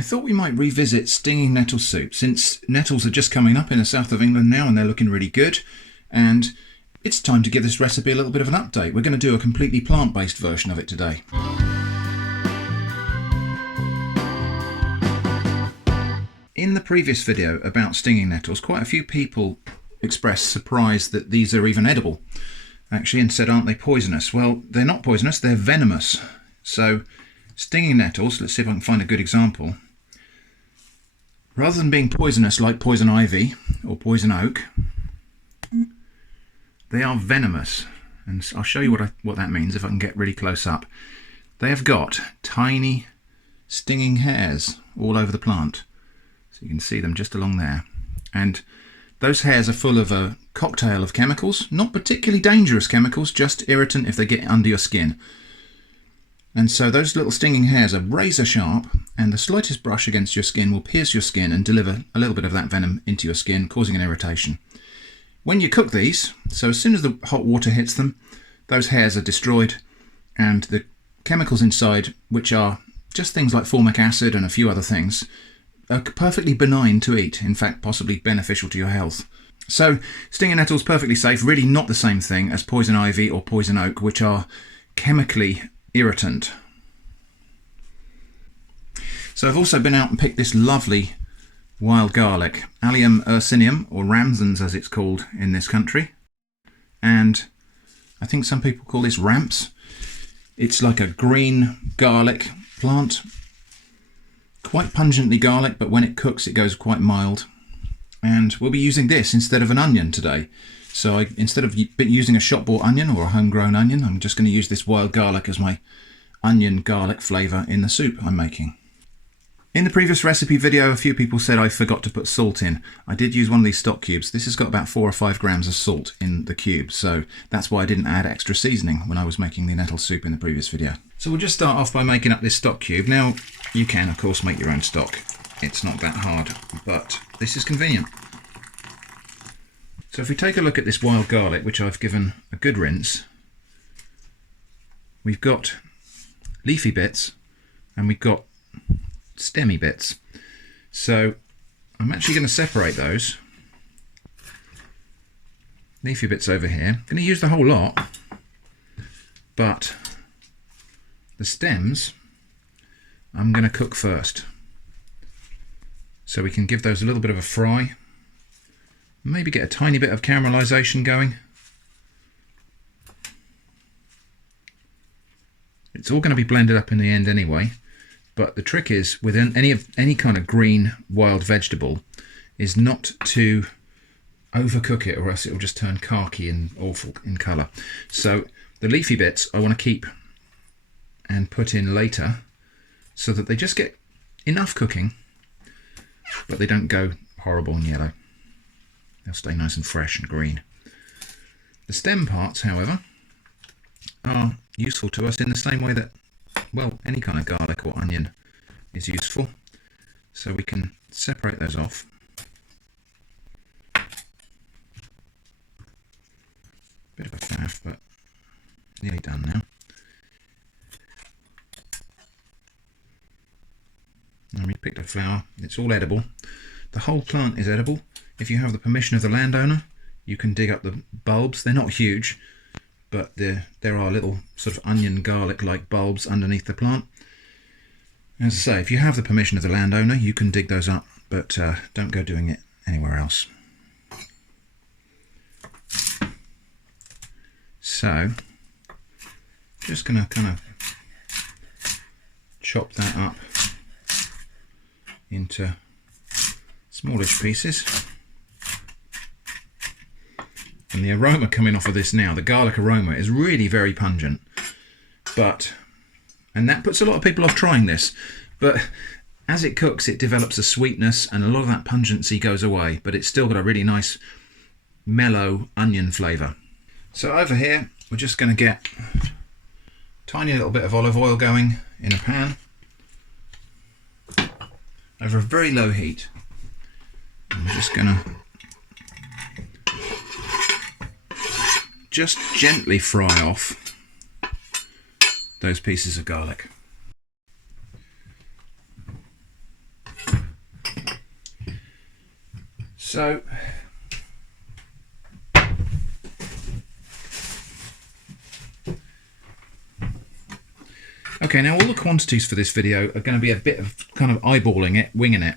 I thought we might revisit stinging nettle soup, since nettles are just coming up in the south of England now and they're looking really good, and it's time to give this recipe a little bit of an update. We're going to do a completely plant-based version of it today. In the previous video about stinging nettles, quite a few people expressed surprise that these are even edible, actually, and said, aren't they poisonous? Well, they're not poisonous, they're venomous. So stinging nettles, let's see if I can find a good example. Rather than being poisonous like poison ivy or poison oak, they are venomous. And I'll show you what that means if I can get really close up. They have got tiny stinging hairs all over the plant. So you can see them just along there. And those hairs are full of a cocktail of chemicals, not particularly dangerous chemicals, just irritant if they get under your skin. And so those little stinging hairs are razor sharp, and the slightest brush against your skin will pierce your skin and deliver a little bit of that venom into your skin, causing an irritation. When you cook these, so as soon as the hot water hits them, those hairs are destroyed, and the chemicals inside, which are just things like formic acid and a few other things, are perfectly benign to eat, in fact possibly beneficial to your health. So stinging nettles perfectly safe, really not the same thing as poison ivy or poison oak, which are chemically irritant. So I've also been out and picked this lovely wild garlic, Allium ursinum, or Ramsons as it's called in this country, and I think some people call this ramps. It's like a green garlic plant, quite pungently garlic, but when it cooks it goes quite mild, and we'll be using this instead of an onion today. So instead of using a shop-bought onion or a homegrown onion, I'm just going to use this wild garlic as my onion garlic flavour in the soup I'm making. In the previous recipe video, a few people said I forgot to put salt in. I did use one of these stock cubes. This has got about 4 or 5 grams of salt in the cube, so that's why I didn't add extra seasoning when I was making the nettle soup in the previous video. So we'll just start off by making up this stock cube. Now, you can, of course, make your own stock. It's not that hard, but this is convenient. So if we take a look at this wild garlic, which I've given a good rinse, we've got leafy bits and we've got stemmy bits. So I'm actually going to separate those. Leafy bits over here. I'm going to use the whole lot, but the stems I'm going to cook first. So we can give those a little bit of a fry. Maybe get a tiny bit of caramelization going. It's all going to be blended up in the end anyway, but the trick is with any kind of green wild vegetable is not to overcook it, or else it will just turn khaki and awful in colour. So the leafy bits I want to keep and put in later so that they just get enough cooking, but they don't go horrible and yellow. They'll stay nice and fresh and green. The stem parts, however, are useful to us in the same way that, well, any kind of garlic or onion is useful. So we can separate those off. Bit of a faff, but nearly done now. And we picked a flower. It's all edible. The whole plant is edible. If you have the permission of the landowner, you can dig up the bulbs. They're not huge, but there are little sort of onion garlic-like bulbs underneath the plant. As I say, if you have the permission of the landowner, you can dig those up, but don't go doing it anywhere else. So, just going to kind of chop that up into smallish pieces. And the aroma coming off of this now, the garlic aroma, is really very pungent. And that puts a lot of people off trying this. But as it cooks, it develops a sweetness and a lot of that pungency goes away. But it's still got a really nice, mellow onion flavour. So over here, we're just going to get a tiny little bit of olive oil going in a pan over a very low heat. And we're just going to just gently fry off those pieces of garlic. So okay, now all the quantities for this video are going to be a bit of kind of eyeballing it, winging it,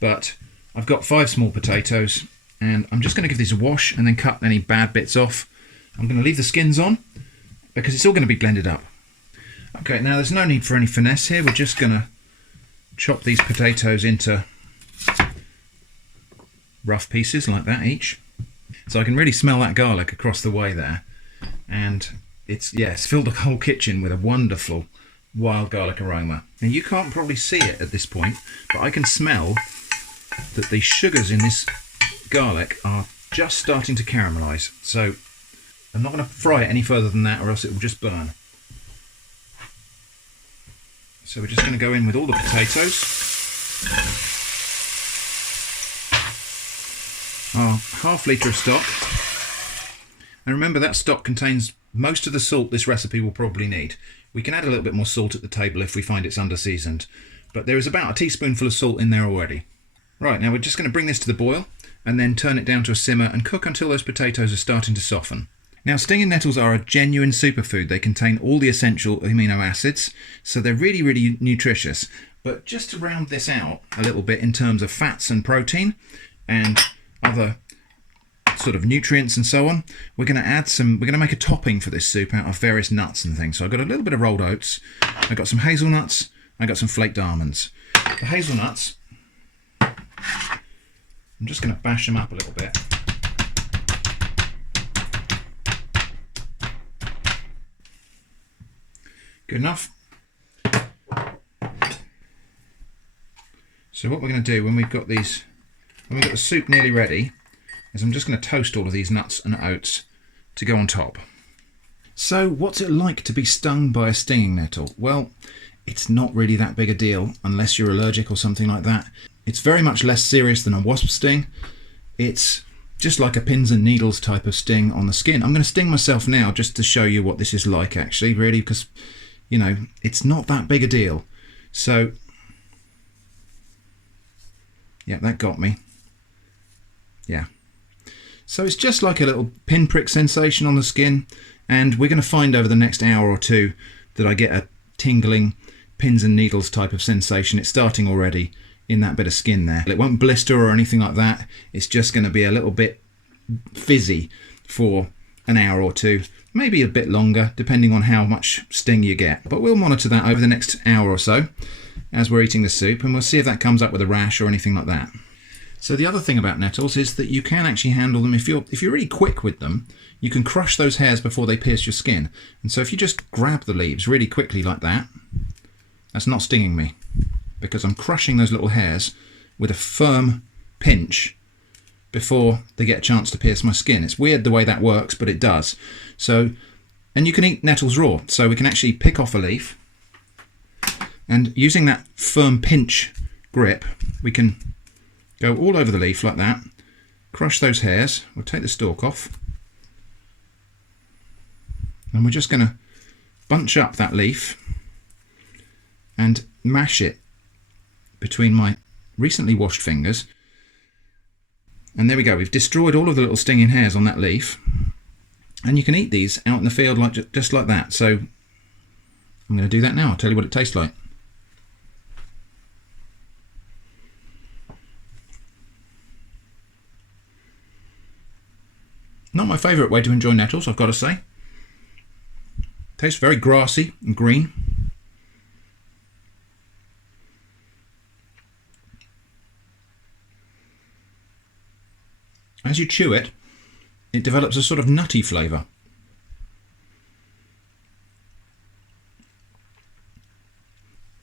but I've got 5 small potatoes and I'm just going to give these a wash and then cut any bad bits off. I'm going to leave the skins on because it's all going to be blended up. Okay, now there's no need for any finesse here. We're just going to chop these potatoes into rough pieces like that each. So I can really smell that garlic across the way there. And it's filled the whole kitchen with a wonderful wild garlic aroma. Now you can't probably see it at this point, but I can smell that the sugars in this garlic are just starting to caramelize. So I'm not going to fry it any further than that or else it will just burn. So we're just going to go in with all the potatoes. Our ½ litre of stock. And remember that stock contains most of the salt this recipe will probably need. We can add a little bit more salt at the table if we find it's under seasoned, but there is about a teaspoonful of salt in there already. Right, now we're just going to bring this to the boil and then turn it down to a simmer and cook until those potatoes are starting to soften. Now, stinging nettles are a genuine superfood. They contain all the essential amino acids, so they're really, really nutritious. But just to round this out a little bit in terms of fats and protein and other sort of nutrients and so on, we're going to make a topping for this soup out of various nuts and things. So I've got a little bit of rolled oats, I've got some hazelnuts, I've got some flaked almonds. The hazelnuts, I'm just going to bash them up a little bit. Good enough. So what we're going to do when we've got the soup nearly ready is I'm just going to toast all of these nuts and oats to go on top. So what's it like to be stung by a stinging nettle? Well, it's not really that big a deal unless you're allergic or something like that. It's very much less serious than a wasp sting. It's just like a pins and needles type of sting on the skin. I'm going to sting myself now just to show you what this is like actually, really, because you know, it's not that big a deal. So, yeah, that got me. Yeah. So it's just like a little pinprick sensation on the skin, and we're going to find over the next hour or two that I get a tingling pins and needles type of sensation. It's starting already in that bit of skin there. It won't blister or anything like that. It's just going to be a little bit fizzy for an hour or two. Maybe a bit longer, depending on how much sting you get. But we'll monitor that over the next hour or so as we're eating the soup, and we'll see if that comes up with a rash or anything like that. So the other thing about nettles is that you can actually handle them, if you're really quick with them, you can crush those hairs before they pierce your skin. And so if you just grab the leaves really quickly like that, that's not stinging me, because I'm crushing those little hairs with a firm pinch before they get a chance to pierce my skin. It's weird the way that works, but it does. So, and you can eat nettles raw, so we can actually pick off a leaf, and using that firm pinch grip, we can go all over the leaf like that, crush those hairs. We'll take the stalk off, and we're just going to bunch up that leaf and mash it between my recently washed fingers. And there we go, we've destroyed all of the little stinging hairs on that leaf. And you can eat these out in the field like just like that. So I'm going to do that now. I'll tell you what it tastes like. Not my favourite way to enjoy nettles, I've got to say. Tastes very grassy and green. As you chew it, it develops a sort of nutty flavour.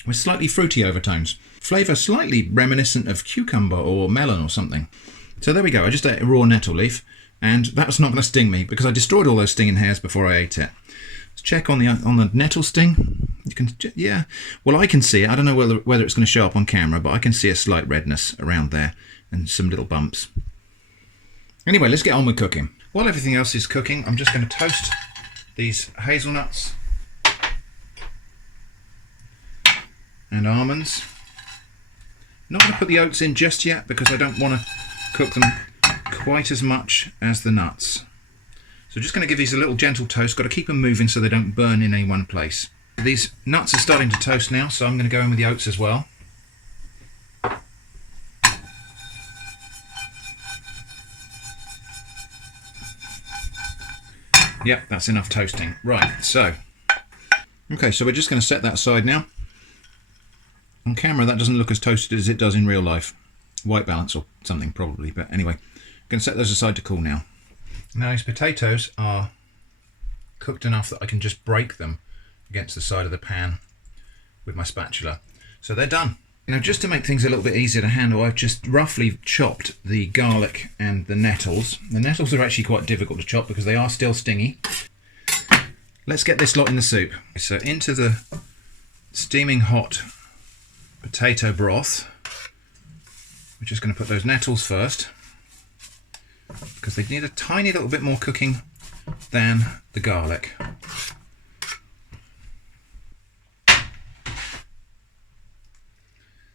With slightly fruity overtones. Flavour slightly reminiscent of cucumber or melon or something. So there we go, I just ate a raw nettle leaf, and that's not going to sting me because I destroyed all those stinging hairs before I ate it. Let's check on the nettle sting. You can, yeah, well I can see it. I don't know whether it's going to show up on camera, but I can see a slight redness around there and some little bumps. Anyway, let's get on with cooking. While everything else is cooking, I'm just going to toast these hazelnuts and almonds. I'm not going to put the oats in just yet because I don't want to cook them quite as much as the nuts. So just going to give these a little gentle toast. Got to keep them moving so they don't burn in any one place. These nuts are starting to toast now, so I'm going to go in with the oats as well. Yep, that's enough toasting. Right, so okay, so we're just going to set that aside now. On camera that doesn't look as toasted as it does in real life. White balance or something probably, but anyway. I'm going to set those aside to cool now. Now these potatoes are cooked enough that I can just break them against the side of the pan with my spatula. So they're done. Now just to make things a little bit easier to handle, I've just roughly chopped the garlic and the nettles. The nettles are actually quite difficult to chop because they are still stingy. Let's get this lot in the soup. So into the steaming hot potato broth, we're just going to put those nettles first because they need a tiny little bit more cooking than the garlic.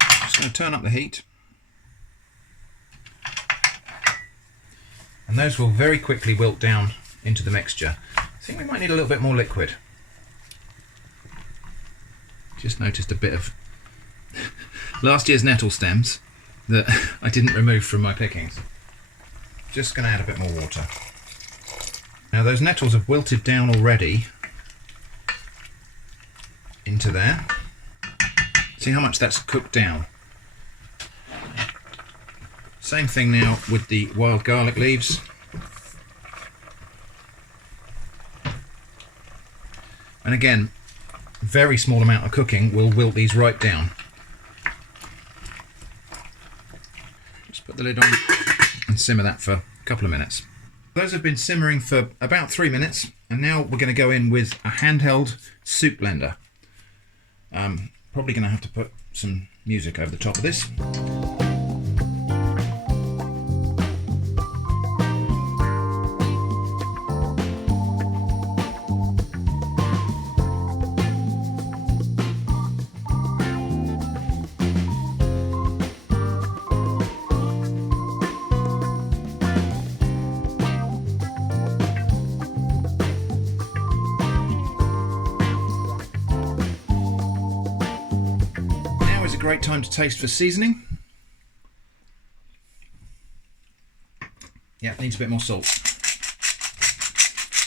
Just going to turn up the heat, and those will very quickly wilt down into the mixture. I think we might need a little bit more liquid. Just noticed a bit of last year's nettle stems that I didn't remove from my pickings. Just going to add a bit more water. Now those nettles have wilted down already into there. See how much that's cooked down. Same thing now with the wild garlic leaves. And again, very small amount of cooking will wilt these right down. Just put the lid on and simmer that for a couple of minutes. Those have been simmering for about 3 minutes, and now we're going to go in with a handheld soup blender. Probably going to have to put some music over the top of this. Great time to taste for seasoning. Yeah, needs a bit more salt.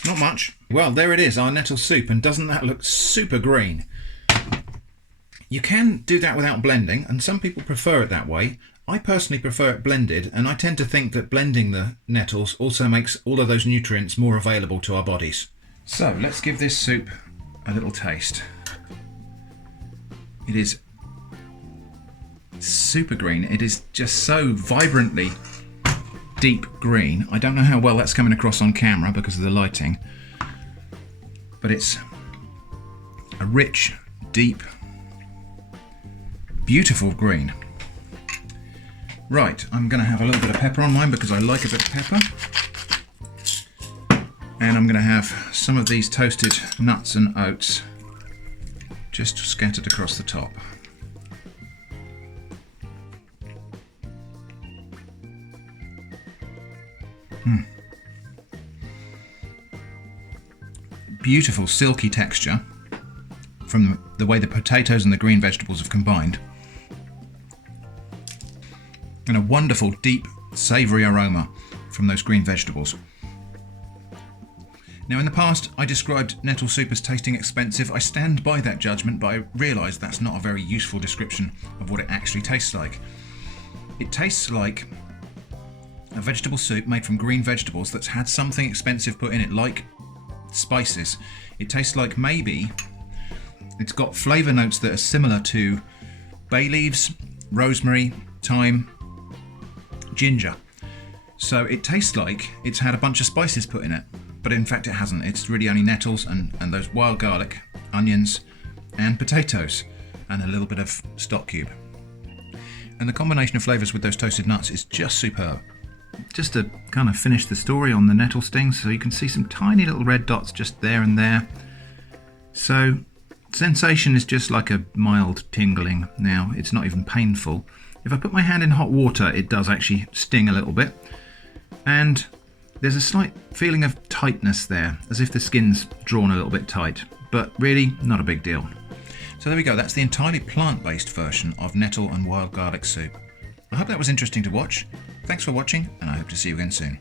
Not much. Well, there it is, our nettle soup, and doesn't that look super green? You can do that without blending, and some people prefer it that way. I personally prefer it blended, and I tend to think that blending the nettles also makes all of those nutrients more available to our bodies. So let's give this soup a little taste. It is super green. It is just so vibrantly deep green. I don't know how well that's coming across on camera because of the lighting, but it's a rich, deep, beautiful green. Right, I'm going to have a little bit of pepper on mine because I like a bit of pepper, and I'm going to have some of these toasted nuts and oats just scattered across the top. Beautiful silky texture from the way the potatoes and the green vegetables have combined, and a wonderful deep savoury aroma from those green vegetables. Now in the past I described nettle soup as tasting expensive. I stand by that judgment, but I realise that's not a very useful description of what it actually tastes like. It tastes like a vegetable soup made from green vegetables that's had something expensive put in it, like spices. It tastes like maybe it's got flavour notes that are similar to bay leaves, rosemary, thyme, ginger. So it tastes like it's had a bunch of spices put in it, but in fact it hasn't. It's really only nettles and those wild garlic, onions and potatoes, and a little bit of stock cube. And the combination of flavours with those toasted nuts is just superb. Just to kind of finish the story on the nettle stings, so you can see some tiny little red dots just there and there. So sensation is just like a mild tingling now. It's not even painful. If I put my hand in hot water, it does actually sting a little bit. And there's a slight feeling of tightness there, as if the skin's drawn a little bit tight, but really not a big deal. So there we go, that's the entirely plant-based version of nettle and wild garlic soup. I hope that was interesting to watch. Thanks for watching, and I hope to see you again soon.